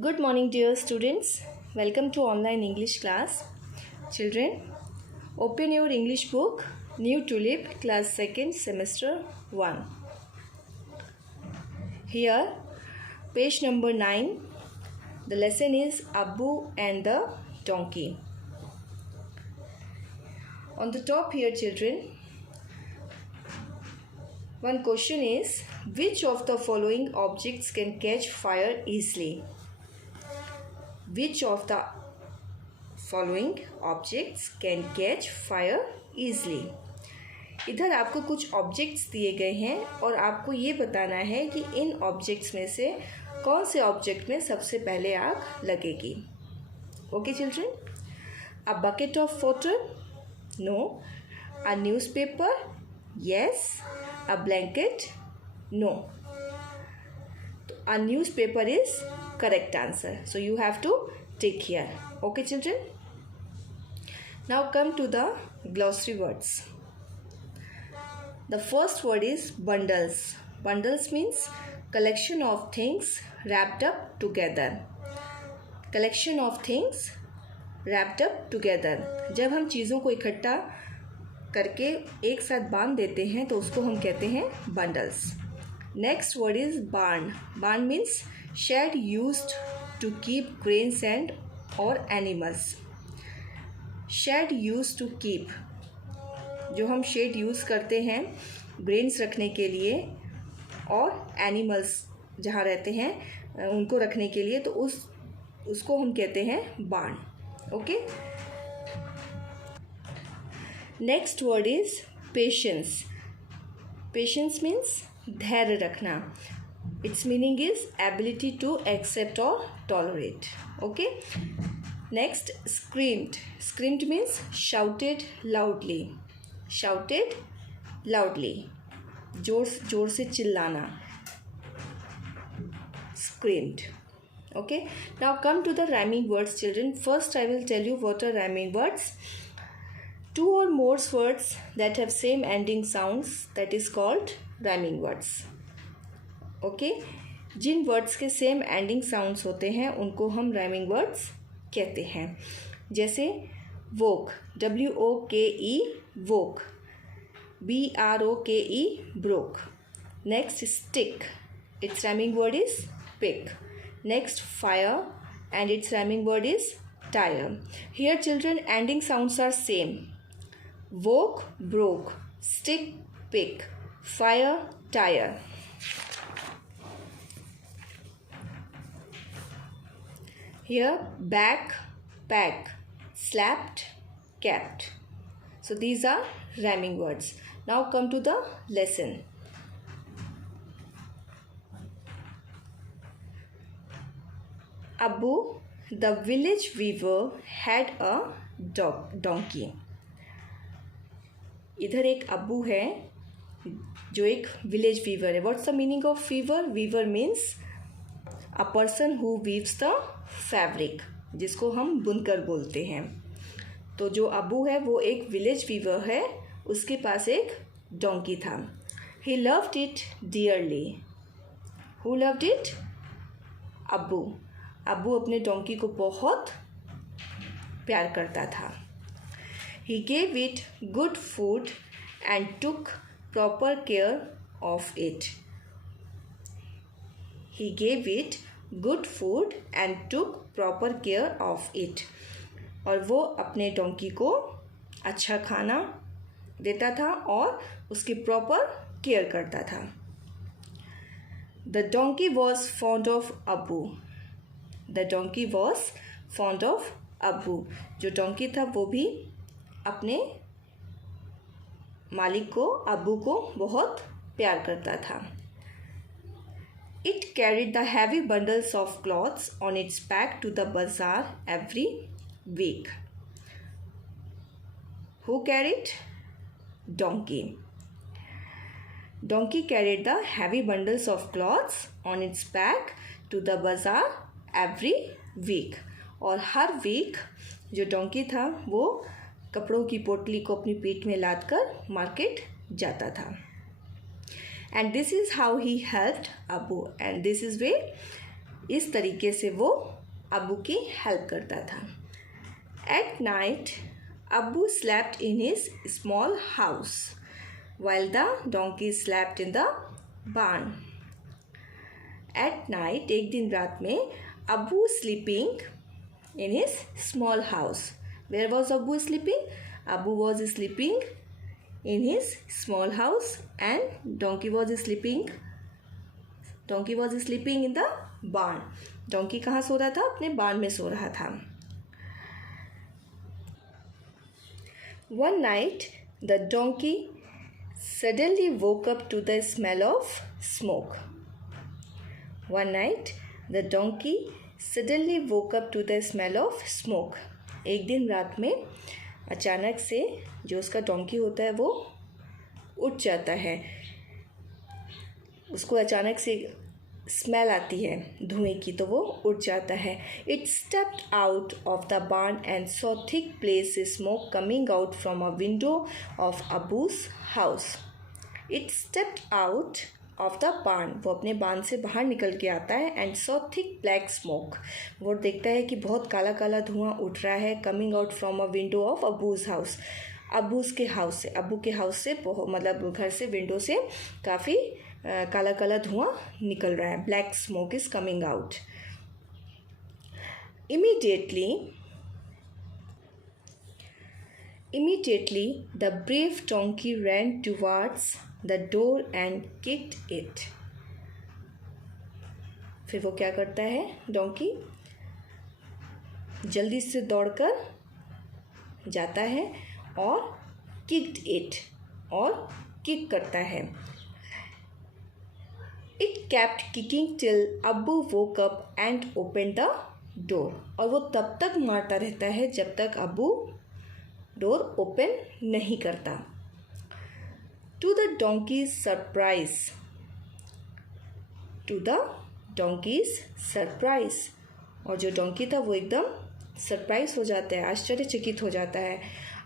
Good morning, dear students. Welcome to online English class. Children, open your English book, New Tulip, class 2nd, semester 1. Here, page number 9. The lesson is Abu and the donkey. On the top here, children, one question is, which of the following objects can catch fire easily? Which of the following objects can catch fire easily? इधर आपको कुछ objects दिए गए हैं और आपको ये बताना है कि इन ऑब्जेक्ट्स में से कौन से ऑब्जेक्ट में सबसे पहले आग लगेगी. Okay children. A bucket of water? No. A newspaper? Yes. A blanket? No. A newspaper is correct answer. So you have to tick here. Okay children. Now come to the glossary words. The first word is bundles. Bundles means collection of things wrapped up together. Collection of things wrapped up together. जब हम चीज़ों को इकट्ठा करके एक साथ बांध देते हैं तो उसको हम कहते हैं bundles. Next word is barn. Barn means shed used to keep grains and or animals. Shed used to keep. जो हम शेड यूज़ करते हैं ग्रेन्स रखने के लिए और एनिमल्स जहाँ रहते हैं उनको रखने के लिए, तो उसको हम कहते हैं barn. Okay. Next word is patience. Patience means धैर्य रखना. It's meaning is ability to accept और tolerate. Okay. Next screamed. Screamed means shouted loudly. Shouted loudly, जोर से चिल्लाना. Screamed. Okay. Now come to the rhyming words children. First I will tell you what are rhyming words. Two or more words that have same ending sounds, that is called rhyming words. Okay? जिन words के same ending sounds होते हैं उनको हम rhyming words कहते हैं. जैसे woke, WOKE woke, BROKE broke. Next stick, its rhyming word is pick. Next fire and its rhyming word is tire. Here children, ending sounds are same. Woke, broke, stick, pick, fire, tire. Here back, pack, slapped, capped. So these are rhyming words. Now come to the lesson. Abu, the village weaver, had a donkey. इधर एक अबू है जो एक village weaver है. What's the meaning of weaver? Weaver means a person who weaves the fabric, जिसको हम बुनकर बोलते हैं. तो जो अबू है वो एक विलेज वीवर है. उसके पास एक डोंकी था. He loved it dearly. Who loved it? Abu. Abu अपने डोंकी को बहुत प्यार करता था. He gave it good food and took proper care of it. He gave it good food and took proper care of it. और वो अपने डोंकी को अच्छा खाना देता था और उसकी प्रॉपर केयर करता था. The donkey was fond of Abu. The donkey was fond of Abu. जो डोंकी था वो भी अपने मालिक को, अबू को बहुत प्यार करता था. It carried the heavy bundles of clothes on its back to the bazaar every week. Who carried? Donkey. Donkey carried the heavy bundles of clothes on its back to the bazaar every week. और हर week जो donkey था वो कपड़ों की पोटली को अपनी पीठ में लाद कर मार्केट जाता था. And this is how he helped Abu. And this is वे इस तरीके से वो अब्बू की हेल्प करता था। एट नाइट अब्बू slept in his small house while the donkey slept in the barn. At night, एक दिन रात में अब्बू sleeping in his small house. Where was Abu sleeping? Abu was sleeping in his small house and donkey was sleeping in the barn. Donkey कहाँ सो रहा था? अपने barn में सो रहा था. One night, the donkey suddenly woke up to the smell of smoke. One night, the donkey suddenly woke up to the smell of smoke. एक दिन रात में अचानक से जो उसका डोंकी होता है वो उठ जाता है, उसको अचानक से स्मेल आती है धुएं की, तो वो उठ जाता है. It stepped out of the barn and saw thick blaze smoke coming out from a window of Abu's house. It stepped out of the barn. वो अपने बान से बाहर निकल के आता है. And saw thick black smoke. वो देखता है कि बहुत काला काला धुआं उठ रहा है. Coming out from a window of Abu's house. अब्बू के हाउस से मतलब घर से विंडो से काफ़ी काला काला धुआं निकल रहा है. Black smoke is coming out. Immediately, the brave donkey ran towards the door and kicked it. फिर वो क्या करता है? डोंकी जल्दी से दौड़कर जाता है और kicked it और किक करता है. It kept kicking till Abu woke up and opened the door. और वो तब तक मारता रहता है जब तक अब्बू डोर ओपन नहीं करता. To the donkey's surprise. और जो डोंकी था वो एकदम सरप्राइज हो जाता है, आश्चर्यचकित हो जाता है.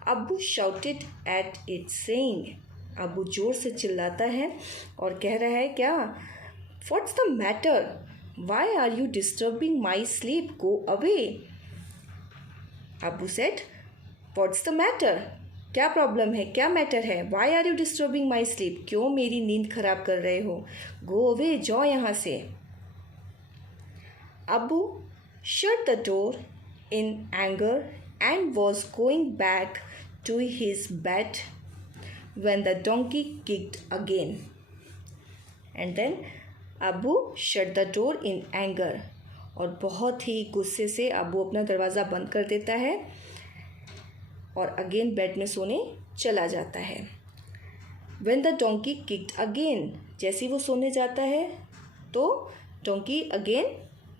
अब्बू shouted at it saying. अब्बू जोर से चिल्लाता है और कह रहा है क्या? What's the matter? Why are you disturbing my sleep? Go away. Abu said, What's the matter? क्या प्रॉब्लम है? क्या मैटर है? Why are you disturbing my sleep? क्यों मेरी नींद खराब कर रहे हो? Go away, जाओ यहाँ से. Abu shut the door in anger and was going back to his bed when the donkey kicked again. And then Abu shut the door in anger. और बहुत ही गुस्से से अबू अपना दरवाज़ा बंद कर देता है और अगेन बेड में सोने चला जाता है. When the donkey kicked again. जैसे ही वो सोने जाता है तो डोंकी अगेन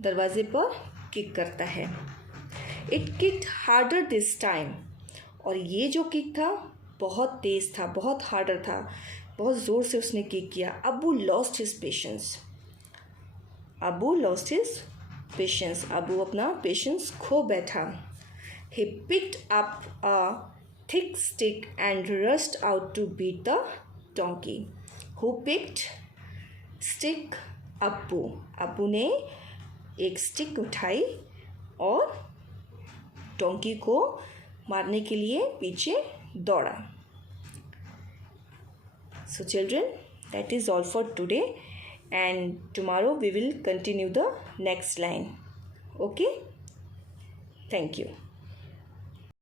दरवाजे पर किक करता है. It kicked harder this time. और ये जो किक था बहुत तेज़ था, बहुत हार्डर था, बहुत ज़ोर से उसने किक किया. Abu lost his patience. Abu अपना पेशेंस खो बैठा. He picked up a thick stick and rushed out to beat the donkey. Who picked stick? Abbu ने एक स्टिक उठाई और डोंकी को मारने के लिए पीछे दौड़ा. So children, that is all for today, and tomorrow we will continue the next line. Okay? Thank you.